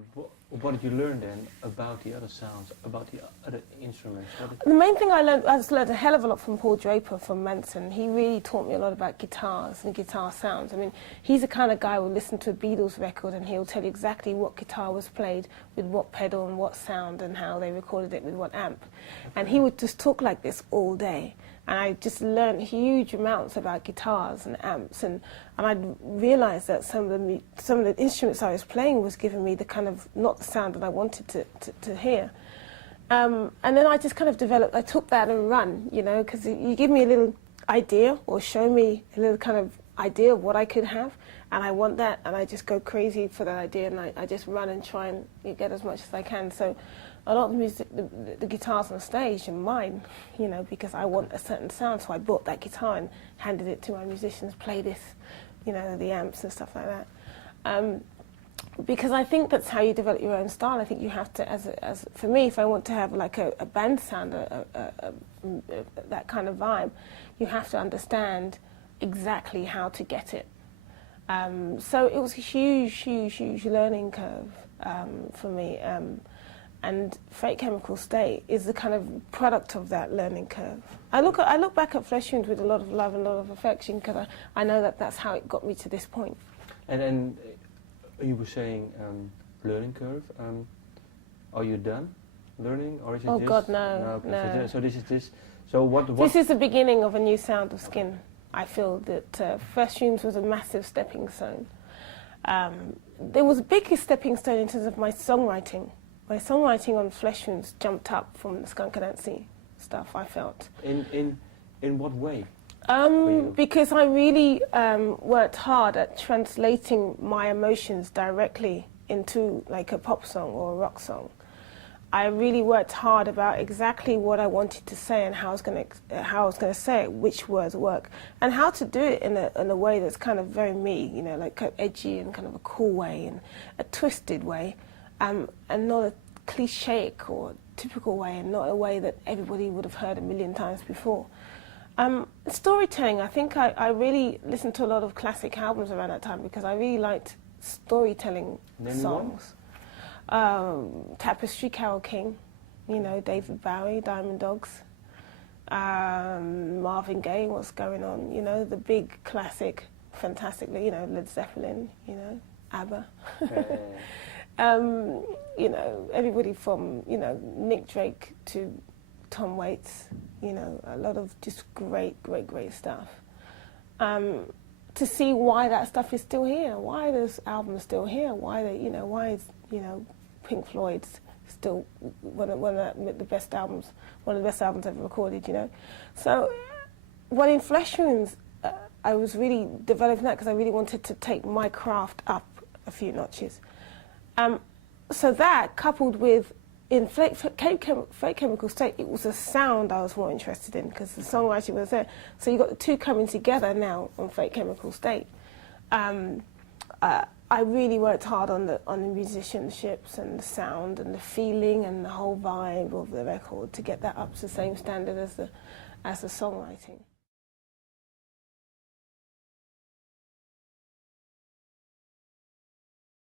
And what did you learn then about the other sounds, about the other instruments? The main thing I just learned a hell of a lot from Paul Draper from Manson. He really taught me a lot about guitars and guitar sounds. I mean, he's the kind of guy who will listen to a Beatles record and he'll tell you exactly what guitar was played with what pedal and what sound and how they recorded it with what amp. And he would just talk like this all day. And I just learned huge amounts about guitars and amps, and I realised that some of the instruments I was playing was giving me the kind of, not the sound that I wanted to hear. And then I just kind of developed, I took that and run, you know, because you give me a little idea or show me a little kind of idea of what I could have, and I want that, and I just go crazy for that idea, and I just run and try and get as much as I can. So a lot of the music, the guitars on stage are mine, you know, because I want a certain sound, so I bought that guitar and handed it to my musicians, play this, you know, the amps and stuff like that. Because I think that's how you develop your own style. I think you have to, for me, if I want to have like a band sound, that kind of vibe, you have to understand exactly how to get it. So it was a huge learning curve for me. And Fake Chemical State is the kind of product of that learning curve. I look back at Fleshwounds with a lot of love and a lot of affection because I know that that's how it got me to this point. And then you were saying learning curve. Are you done learning, or is it? Oh this? God, no, Okay. no. So this is this. So what? This is the beginning of a new sound of Skin. I feel that Fleshwounds was a massive stepping stone. There was a big stepping stone in terms of my songwriting. My songwriting on Fleshwounds jumped up from the Skunk Anansie stuff, I felt. In what way? Because I really worked hard at translating my emotions directly into like a pop song or a rock song. I really worked hard about exactly what I wanted to say and how I was going to say it, which words work, and how to do it in a way that's kind of very me, you know, like kind of edgy and kind of a cool way and a twisted way. And not a cliche or typical way, and not a way that everybody would have heard a million times before. Storytelling, I think I really listened to a lot of classic albums around that time because I really liked storytelling songs. Tapestry, Carole King, you know, David Bowie, Diamond Dogs, Marvin Gaye, What's Going On, you know, the big classic, fantastically, you know, Led Zeppelin, you know, ABBA. You know, everybody from, you know, Nick Drake to Tom Waits, you know, a lot of just great stuff. To see why that stuff is still here, why this album is still here, why they, you know, why is, you know, Pink Floyd's still one of the best albums ever recorded, you know. So, when in Fleshwounds, I was really developing that because I really wanted to take my craft up a few notches. So that, coupled with, in Fake Chemical State, it was a sound I was more interested in because the songwriting was there. So you got the two coming together now on Fake Chemical State. I really worked hard on the musicianships and the sound and the feeling and the whole vibe of the record to get that up to the same standard as the songwriting.